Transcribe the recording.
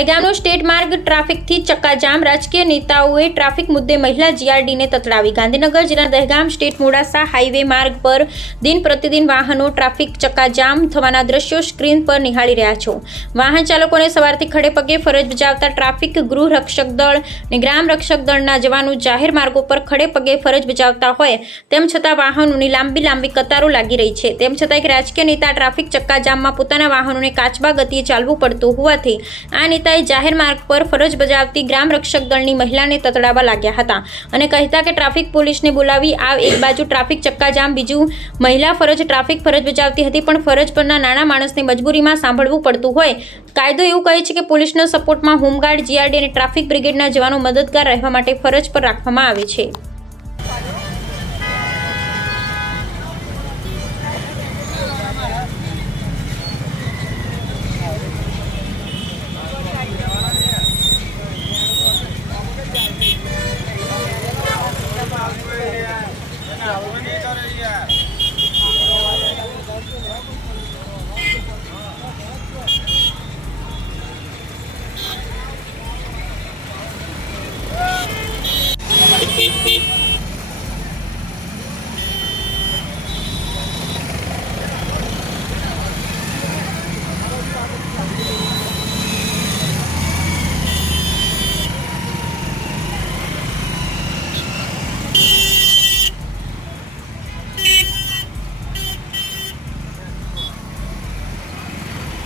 દહેગામનો state માર્ગ ટ્રાફિકથી ચક્કાજામ। રાજકીય નેતાઓએ ટ્રાફિક મુદ્દે મહિલા જીઆરડીને તતડાવી। ગાંધીનગર જિલ્લાના દહેગામ સ્ટેટ મોડાસા હાઈવે માર્ગ પર દિન પ્રતિદિન વાહનો ટ્રાફિક ચક્કાજામ થવાના દ્રશ્યો સ્ક્રીન પર નિહાળી રહ્યા છો। વાહન ચાલકોને સવારથી ખડે પગે ફરજ બજાવતા ટ્રાફિક ગૃહ રક્ષક દળ અને ગ્રામ રક્ષક દળના જવાનો જાહેર માર્ગો પર ખડે પગે ફરજ બજાવતા હોય તેમ છતાં વાહનોની લાંબી કતારો લાગી રહી છે। તેમ છતાં એક રાજકીય નેતા ટ્રાફિક ચક્કાજામમાં પોતાના વાહનોને કાચબા ગતિએ ચાલવું પડતું હોવાથી આ નેતાએ જાહેર માર્ગ પર ફરજ બજાવતી ગ્રામ રક્ષક દળની મહિલાને તતડાવવા લાગ્યા હતા અને કહેતા કે ટ્રાફિક પોલીસને બોલાવી આવ। એક બાજુ ટ્રાફિક ચક્કાજામ, બીજું મહિલા ટ્રાફિક ફરજ બજાવતી હતી, પણ ફરજ પરના નાના માણસને મજબૂરીમાં સાંભળવું પડતું હોય। કાયદો એવું કહે છે કે પોલીસના સપોર્ટમાં હોમગાર્ડ, જીઆરડી અને ટ્રાફિક બ્રિગેડના જવાનો મદદગાર રહેવા માટે ફરજ પર રાખવામાં આવે છે।